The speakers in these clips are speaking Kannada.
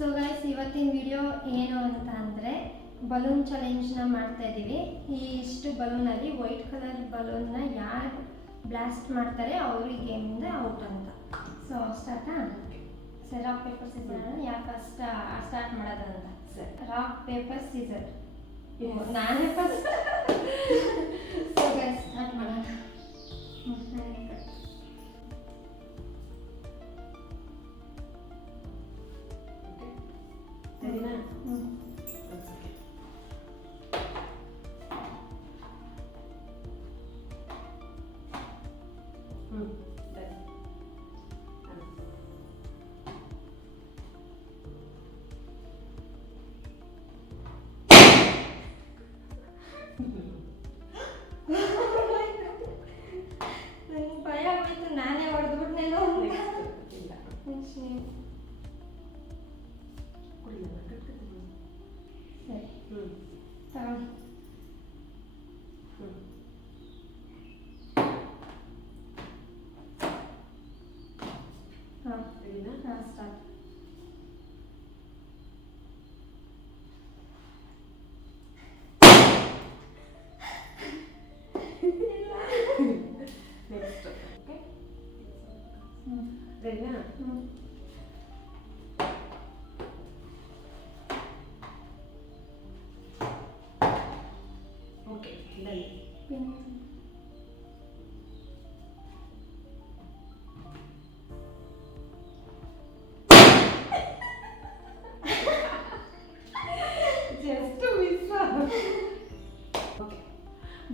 ಸೊ ಗೈಸ್, ಇವತ್ತಿನ ವಿಡಿಯೋ ಏನು ಅಂತ ಅಂದರೆ ಬಲೂನ್ ಚಾಲೆಂಜ್ನ ಮಾಡ್ತಾ ಇದ್ದೀವಿ. ಇಷ್ಟು ಬಲೂನಲ್ಲಿ ವೈಟ್ ಕಲರ್ ಬಲೂನ್ನ ಯಾರು ಬ್ಲಾಸ್ಟ್ ಮಾಡ್ತಾರೆ ಅವರು ಈ ಗೇಮಿಂದ ಔಟ್ ಅಂತ. ಸೊ ಸ್ಟಾರ್ಟಾ? ಸರಿ, ರಾಕ್ ಪೇಪರ್ ಸೀಸರ್ ಯಾಕೆ ಸ್ಟಾರ್ಟ್ ಮಾಡೋದು ಅಂತ. ರಾಕ್ ಪೇಪರ್ ಸೀಸರ್ ನಾನೇ ಫಸ್ಟ್. ಸೊ ಗೈಸ್, ಸ್ಟಾರ್ಟ್ ಮಾಡೋಣ. ಭಯ ಆಗೋಯ್ತು, ನಾನೇ ಹೊಡೆದ್ಬಿಟ್ನೇನೋ.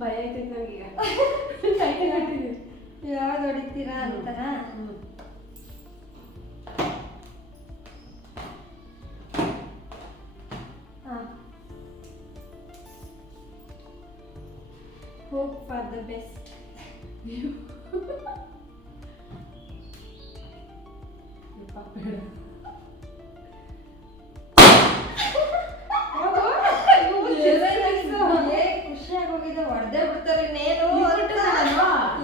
ಭಯ ಆಯ್ತೈತೆ ನನಗೀಗ. ಯಾವ್ದು ಹೊಡಿತೀರಾ ಅಂತಾರ? Hope for the best. ಖುಷಿಯಾಗಿ ಹೋಗಿದೆ, ಹೊಡೆದೇ ಬಿಡ್ತಾರೆ ಇನ್ನೇನು.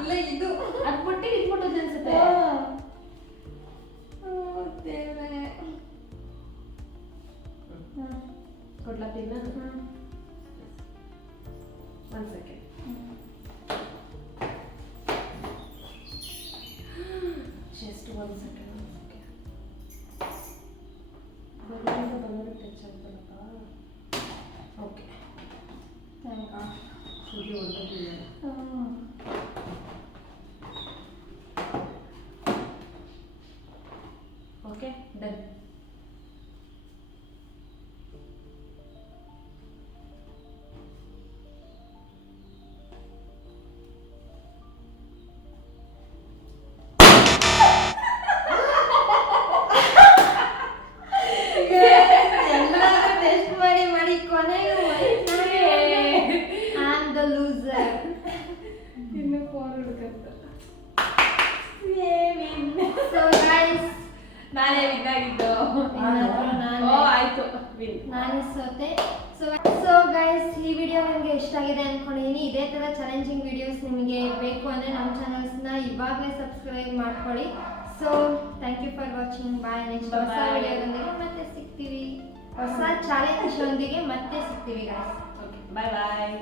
ಇಲ್ಲ, ಇದು ಅದು ಬಿಟ್ಟು ಇಟ್ಬಿಟ್ಟದ ಅನ್ಸುತ್ತೆ. ಕೊಡ್ಲಾ ತಿನ್ನ? ಒಂದು ಸೆಕೆಂಡ್. ಜಸ್ಟ್ ಒಂದು ಸೆಕೆಂಡ್. ಬಲೂನ್ ಟಚ್ ಆಗ್ಬಿಡಪ್ಪ. ಓಕೆ, ಸುದ್ದಿ ಹೊಡೆದಿಲ್ಲ. Okay, done. ಟೆಸ್ಟ್ ಮಾಡಿ ಮಾಡಿ ಕೊನೆಗೆ I'm the loser. ಇನ್ನು ಫೋನ್ ಹುಡುಕಂತ. So guys, ನಾನೇ ವಿನ್ ಆಗಿದ್ದು. ಆಯ್ತು, ವಿನ್. ನಾನೇ ಸೋತೆ. ಸೊ ಗೈಸ್, ಈ ವಿಡಿಯೋ ನಿಮಗೆ ಇಷ್ಟ ಆಗಿದೆ ಅಂದ್ಕೊಂಡಿದ್ದೀನಿ. ಇದೇ ಥರ ಚಾಲೆಂಜಿಂಗ್ ವಿಡಿಯೋಸ್ ನಿಮಗೆ ಬೇಕು ಅಂದರೆ ನಮ್ಮ ಚಾನಲ್ಸ್ನ ಇವಾಗಲೇ ಸಬ್ಸ್ಕ್ರೈಬ್ ಮಾಡ್ಕೊಳ್ಳಿ. So thank you for watching. Bye. Next ಹೊಸ ವಿಡಿಯೋದೊಂದಿಗೆ ಮತ್ತೆ ಸಿಗ್ತೀವಿ, ಹೊಸ ಚಾಲೆಂಜ್ ಒಂದಿಗೆ ಮತ್ತೆ ಸಿಗ್ತೀವಿ ಗೈಸ್. ಓಕೆ, ಬಾಯ್ ಬಾಯ್.